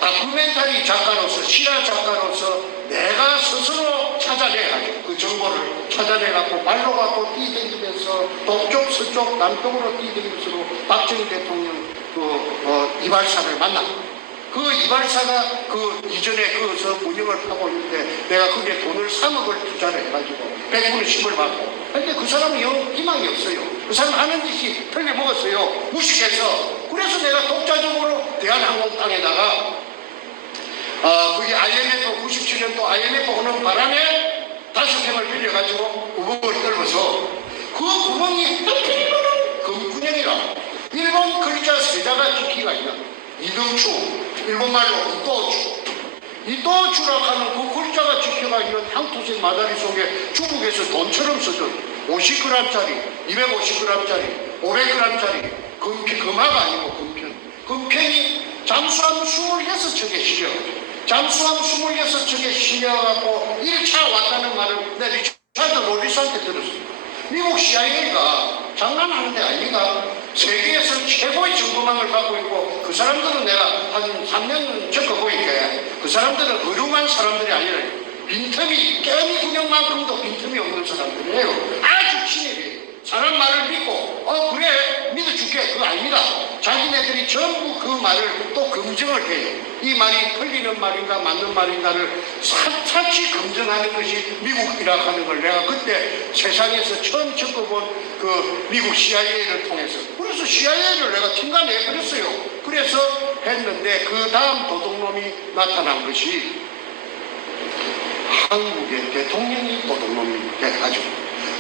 다큐멘터리 작가로서 실화 작가로서 내가 스스로 찾아내가지고 그 정보를 찾아내갖고 말로 갖고 뛰댕기면서 동쪽 서쪽 남쪽으로 뛰댕기면서 박정희 대통령 이발사를 만났고 그 이발사가 그 이전에 그서 운영을 하고 있는데 내가 거기에 돈을 3억을 투자를 해가지고 100분의 10을 받고 근데 그 사람은 영 희망이 없어요. 그 사람 하는 짓이 틀려먹었어요. 무식해서. 그래서 내가 독자적으로 대한항공 땅에다가 그게 IMF 97년도 IMF 오는 바람에 5평을 빌려가지고 구멍을 뚫어서 그 구멍이 하필이면 금군형이라 일본 글자 세자가 기기가 있나 이등추 일본말로 이또추라고 하는 그 글자가 찍혀가 있는 향토색 마다리 속에 중국에서 돈처럼 써준 50g짜리, 250g짜리, 500g짜리 금화가 아니고 금편. 금편이 잠수함 26척에 실려가지고 잠수함 26척에 실려갖고 1차 왔다는 말을 내 리차드 로리스한테 들었습니다. 미국 CIA가 장난하는 데 아닙니다. 세계에서 최고의 정보망을 갖고 있고 그 사람들은 내가 한 3년 겪어보니까 그 사람들은 의료만 사람들이 아니라 빈틈이 깨미 구녕만큼도 빈틈이 없는 사람들이에요. 아주 친밀해요. 사람 말을 믿고 그래 믿어줄게 그거 아닙니다. 자기네들이 전부 그 말을 또 검증을 해요. 이 말이 틀리는 말인가 맞는 말인가를 샅샅이 검증하는 것이 미국이라고 하는 걸 내가 그때 세상에서 처음 겪어본 그 미국 CIA를 통해서 그래서 CIA를 내가 팀간해버렸어요. 그래서 했는데 그 다음 도둑놈이 나타난 것이 한국의 대통령이 도둑놈이 돼가지고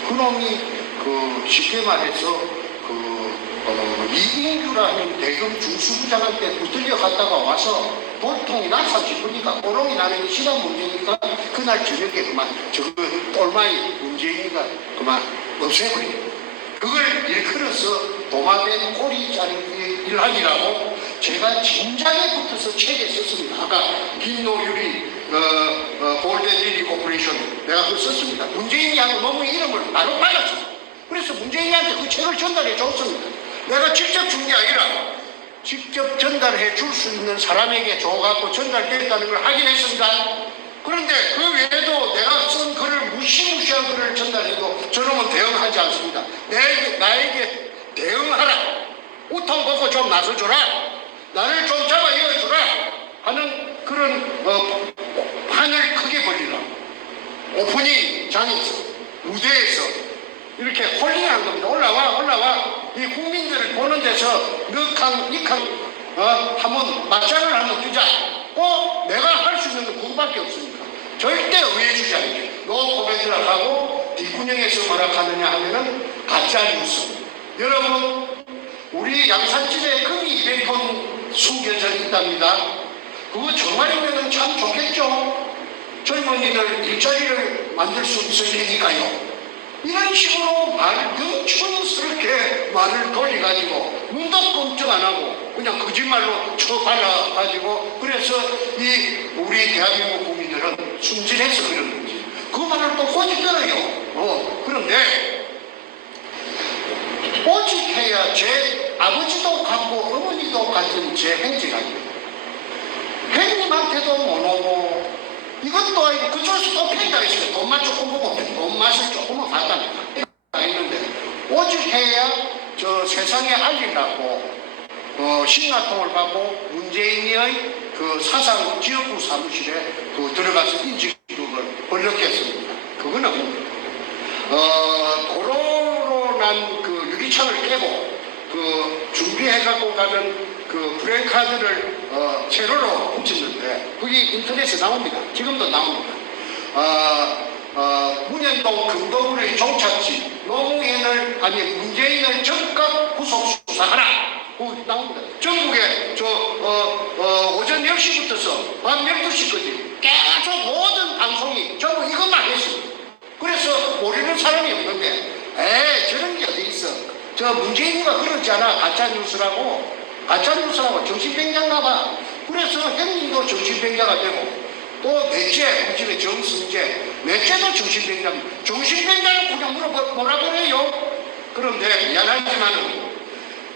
그놈이 그 쉽게 말해서 이인규라는 대검 중수부장한테 붙들려 갔다가 와서 보통이나 30분이니까 꼬롱이 나는 시간 문제니까 그날 저녁에 그만 저거 똘마이 문재인이가 그만 없애버려요. 그걸 일컬어서 도마뱀 꼬리 자르기 일환이라고 제가 진작에 붙어서 책에 썼습니다. 아까 김노유리 골든리리 코퍼레이션 내가 그거 썼습니다. 문재인이하고 너무 이름을 바로 빨랐습니다. 그래서 문재인한테 그 책을 전달해 줬습니다. 내가 직접 준 게 아니라 직접 전달해 줄 수 있는 사람에게 줘갖고 전달됐다는 걸 확인했습니다. 그런데 그 외에도 내가 쓴 글을 무시무시한 글을 전달해도 저놈은 대응하지 않습니다. 나에게 대응하라. 우통 벗고 좀 나서줘라. 나를 좀 잡아 이어주라. 하는 그런 판을 크게 벌리라. 오프닝장에서 무대에서 이렇게 홀링한 겁니다. 올라와. 이 국민들을 보는 데서 이캉 한번 맞짱을 한번 뜨자. 내가 할 수 있는 건 그거밖에 없습니다. 절대 의회 주지 않게. 노코멘트라 하고 뒷구녕에서 뭐라 하느냐 하면은 가짜 뉴스. 여러분, 우리 양산집에 금이 200톤 숨겨져 있답니다. 그거 정말이면 참 좋겠죠. 젊은이들 일자리를 만들 수 있을 테니까요. 이런 식으로 영춘스럽게 말을 돌려가지고 눈도 꼼짝 안 하고 그냥 거짓말로 쳐발라가지고 그래서 우리 대한민국 국민들은 순진해서 그런 건지 그 말을 또 꼬집더라요. 그런데 오직해야 제 아버지도 같고 어머니도 같은 제 행제가 아닙니다. 형님한테도 못 오고 이것도 아니고 그쪽에서 또 팽이가 있어요. 돈만 조금 보고 돈맛을 조금은 봤답니다. 있는데 오직해야 저 세상에 알리려고 신화통을 받고 문재인의 그 사상 지역구 사무실에 들어가서 인식을 번역했습니다. 그거는 도로로 난 그 유리창을 깨고 준비해갖고 가는 그 브레이크카드를 세로로 붙였는데 그게 인터넷에 나옵니다. 지금도 나옵니다. 문현동 금도구의 종착지 문재인을 즉각 구속 수사하라. 나옵니다. 전국에 오전 10시부터서 밤 12시까지 계속 모든 방송이 전부 이것만 했습니다. 그래서 모르는 사람이 없는데 저런 게 어디 있어. 저 문재인이가 그러잖아. 가짜뉴스라고 정신병자인가 봐. 그래서 형님도 정신병자가 되고 또 넷째 우리 집에 정승재 넷째도 정신병자입니다. 정신병자는 그냥 뭐라 그래요. 그런데 미안하지만은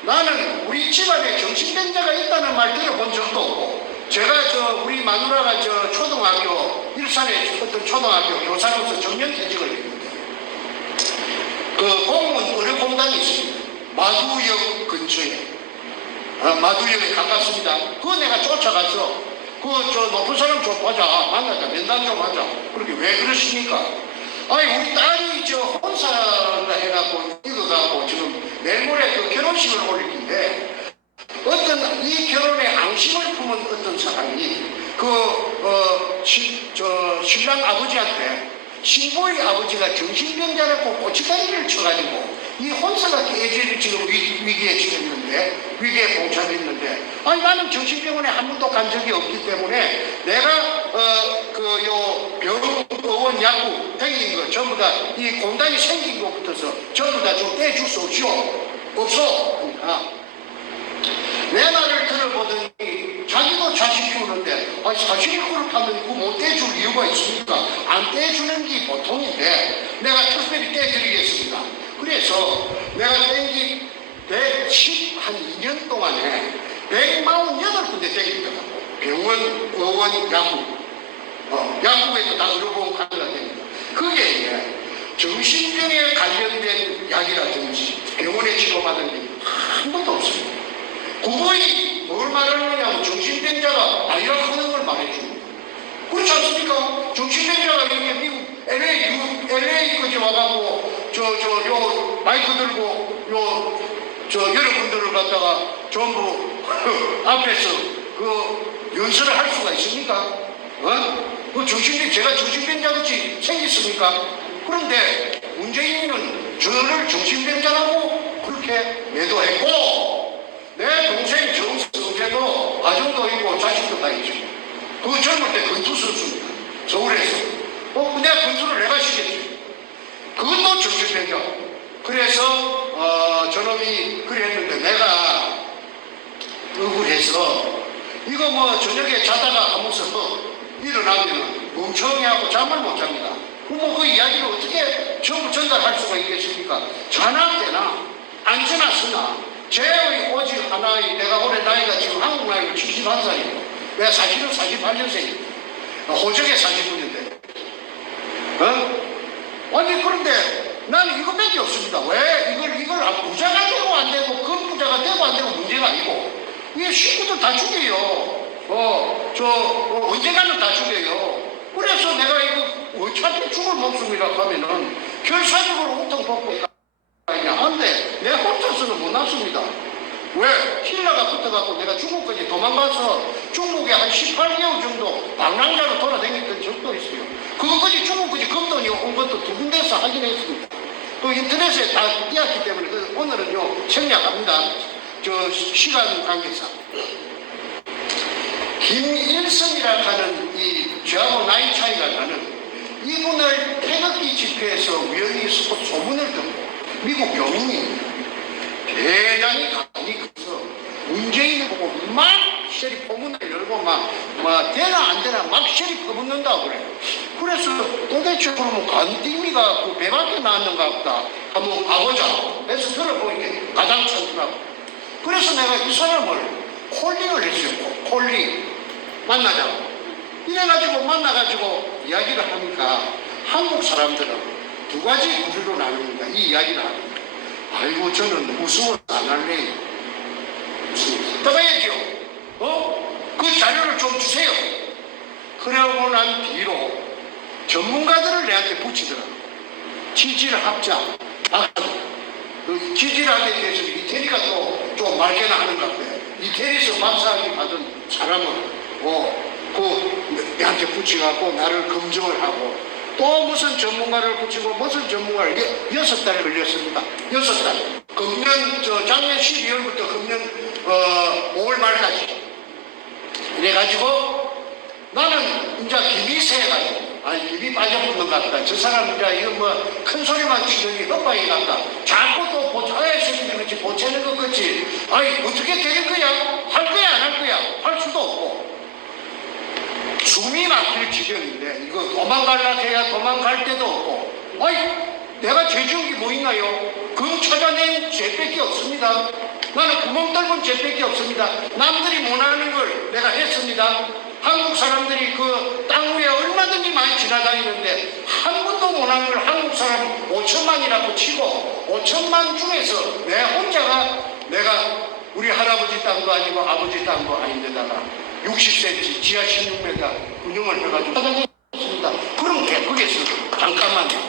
나는 우리 집안에 정신병자가 있다는 말 들어본 적도 없고 제가 우리 마누라가 초등학교 일산의 어떤 초등학교 교사로서 정년퇴직을 했는데 그 공무원 의료공단이 있습니다. 마두역 근처에 마두역에 가깝습니다. 그거 내가 쫓아가서 높은 사람 좀 보자. 만나자. 면담 좀 하자. 그렇게 왜 그러십니까? 우리 딸이 혼사를 해갖고 이거갖고 지금 내일 모레 결혼식을 올리는데 어떤 이 결혼에 앙심을 품은 어떤 사람이 신랑 아버지한테 신부의 아버지가 정신병자라고 고치다리를 쳐가지고 이 혼사가 깨질 지금 위기에 처했는데 위기에 봉착했는데 나는 정신병원에 한 번도 간 적이 없기 때문에 내가 병원 약국 댕긴 거 전부 다 이 공단이 생긴 것부터서 전부 다 좀 떼줄 수 없어. 그러니까 내 말을 들어보더니 자기도 자식 키우는데 자식이 그렇다면 그거 못 떼줄 이유가 있습니까? 안 떼주는 게 보통인데 내가 특별히 떼드리겠습니다. 그래서 내가 땡긴 112년 동안에 148군데 땡기더라고. 병원, 의원, 약국. 약국에도 다 의료보험 카드가 됩니다. 그게 정신병에 관련된 약이라든지 병원에 치료받은 게 한 번도 없습니다. 그거이 뭘 말하느냐면 정신병자가 아니라 하는 걸 말해줍니다. 그렇지 않습니까? 정신병자가 이렇게 미국 LA까지 와가고 요 마이크 들고 여러분들을 갖다가 전부 앞에서 연설을 할 수가 있습니까? 제가 정신병자같이 생겼습니까? 그런데 문재인은 저를 정신병자라고 그렇게 매도했고 내 동생 정성재도 가정도 있고 자식도 다 있죠. 그 젊을 때 권투 선수입니다. 서울에서. 내가 권투를 내가 시켰지. 그것도 정신병자. 그래서 저놈이 그랬는데 내가 억울해서 이거 뭐 저녁에 자다가 하면서 일어나면 멍청해하고 잠을 못 잡니다. 그럼 그 이야기를 어떻게 전부 전달할 수가 있겠습니까? 전화 때나 앉으나 서나 제 오직 하나의 내가 올해 나이가 지금 한국 나이로 71살이고 내가 사실은 48년생이고 호적에 49년대 아니 그런데 나는 이것밖에 없습니다. 왜? 이걸 부자가 되고 안 되고 큰 부자가 되고 안 되고 문제가 아니고 이 식구들 다 죽여요. 언젠가는 다 죽여요. 그래서 내가 이거 어차피 죽을 목숨이라 하면은 결사적으로 호통 벗고 아니야. 안돼. 내 혼자서는 못 났습니다. 왜? 힐러가 붙어갖고 내가 중국까지 도망가서 중국에 한 18개월 정도 방랑자로 돌아다녔던 적도 있어요. 그것까지 중국까지 검돈이 온 것도 두 군데서 확인했습니다. 또 인터넷에 다 띄었기 때문에 오늘은요 생략합니다. 시간 관계상. 김일성이라 하는 저하고 나이 차이가 나는 이분을 태극기 집회에서 우연히 소문을 듣고 미국 교민입니다. 대단히 감이 커서 문재인을 보고 막 셔리 포문을 열고 막 되나 안 되나 막 셔리 퍼붓는다고 그래요. 그래서 도대체 그러면 간띵미가 그 배밖에 나왔는가 보다 한번 가보자. 그래서 들어보니까 가장 천더라고. 그래서 내가 이 사람을 콜링을 했어요. 콜링. 만나자고. 이래가지고 만나가지고 이야기를 하니까 한국 사람들은 두 가지 부류로 나눕니다. 이 이야기를 합니다. 아이고 저는 무서워서 안 할래. 무서워서. 떠가야죠. 그 자료를 좀 주세요. 그러고 난 뒤로 전문가들을 내한테 붙이더라고. 지질학자. 그 지질학에 대해서 이태리가 또 좀 말개나 하는 것 같아요. 이태리에서 박사학위 받은 사람을 내한테 붙여갖고 나를 검증을 하고 또 무슨 전문가를 붙이고 무슨 전문가를 6달 걸렸습니다. 6달. 작년 12월부터 금년 5월 말까지. 이래가지고 나는 이제 김이 새가지고 김이 빠져붙는 것 같다. 저 사람 이제 이거 뭐 큰 소리만 치더니 헛방이 같다. 자꾸 또 보차해서 그렇지 보채는 것 같지. 어떻게 되는 거야? 할 거야 안 할 거야? 할 수도 없고. 숨이 막힐 지경인데 이거 도망갈라 해야 도망갈 데도 없고 내가 죄지은 게 뭐 있나요? 금 찾아낸 죄밖에 없습니다. 나는 구멍 뚫은 죄밖에 없습니다. 남들이 못하는 걸 내가 했습니다. 한국 사람들이 그 땅 위에 얼마든지 많이 지나다니는데 한 번도 못하는 걸 한국 사람 5천만이라고 치고 5천만 중에서 내 혼자가 내가 우리 할아버지 땅도 아니고 아버지 땅도 아닌데다가 60cm 지하 16m 운영을 해가지고 찾아냈습니다. 그럼 거기서 잠깐만요.